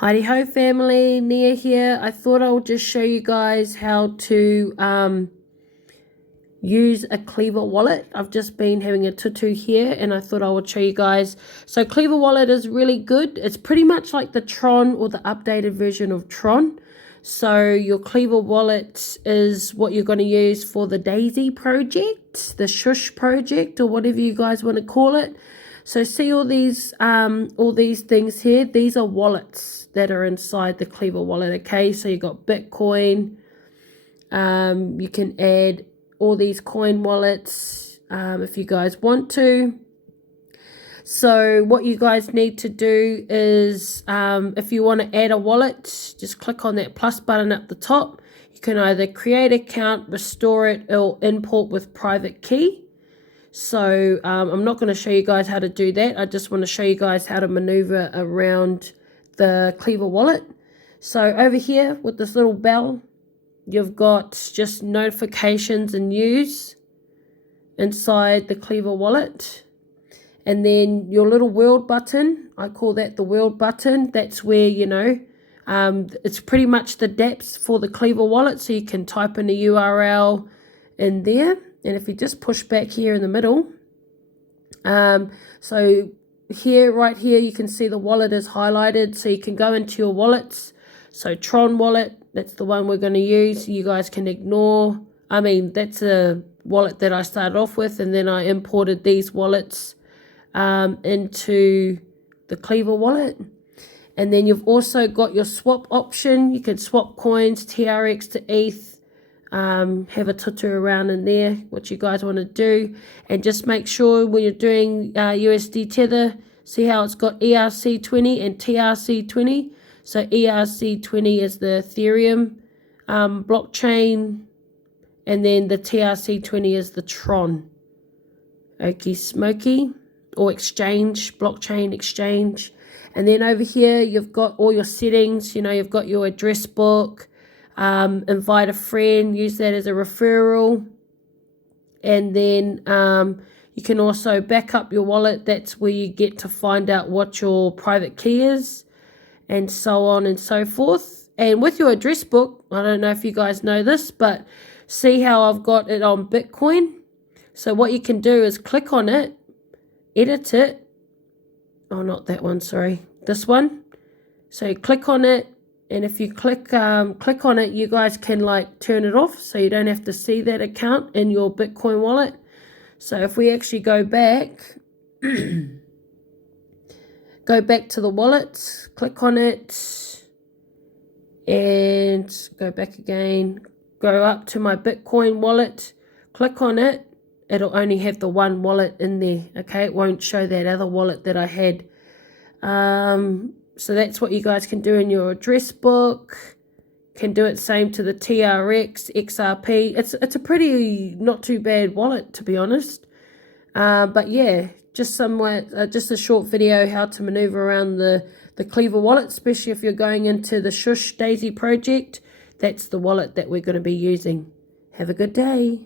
Heidi ho family, Nia here. I thought I would just show you guys how to use a Klever wallet. I've just been having a tutu here and I thought I would show you guys. So Klever wallet is really good. It's pretty much like the Tron or the updated version of Tron. So your Klever wallet is what you're going to use for the Daisy project, the Shush project, or whatever you guys want to call it. So see all these things here. These are wallets that are inside the Klever wallet. Okay, so you got Bitcoin. You can add all these coin wallets if you guys want to. So what you guys need to do is if you want to add a wallet, just click on that plus button at the top. You can either create an account, restore it, or import with private key. So I'm not going to show you guys how to do that. I just want to show you guys how to maneuver around the Klever wallet. So over here with this little bell, you've got just notifications and news inside the Klever wallet. And then your little world button, I call that the world button. That's where, you know, it's pretty much the dApps for the Klever wallet. So you can type in a URL in there. And if you just push back here in the middle, so here, right here, you can see the wallet is highlighted. So you can go into your wallets. So Tron wallet, that's the one we're going to use. You guys can ignore. I mean, that's a wallet that I started off with. And then I imported these wallets into the Klever wallet. And then you've also got your swap option. You can swap coins, TRX to ETH. Have a tutu around in there, what you guys want to do, and just make sure when you're doing USD Tether, see how it's got ERC20 and TRC20. So ERC20 is the Ethereum blockchain, and then the TRC20 is the Tron. Okie smoky, or exchange, blockchain exchange. And then over here, you've got all your settings. You know, you've got your address book. Invite a friend, use that as a referral, and then you can also back up your wallet. That's where you get to find out what your private key is, and so on and so forth. And with your address book, I don't know if you guys know this, but see how I've got it on Bitcoin. So what you can do is click on it, edit it. Oh, not that one, sorry, this one. So click on it. And if you click on it, you guys can like turn it off so you don't have to see that account in your Bitcoin wallet. So if we actually go back, go back to the wallet, click on it, and go back again, go up to my Bitcoin wallet, click on it, it'll only have the one wallet in there, okay? It won't show that other wallet that I had. So that's what you guys can do in your address book. Can do it same to the TRX, XRP. It's a pretty not too bad wallet, to be honest. But yeah, just a short video how to maneuver around the Klever wallet, especially if you're going into the Shush Daisy project. That's the wallet that we're going to be using. Have a good day.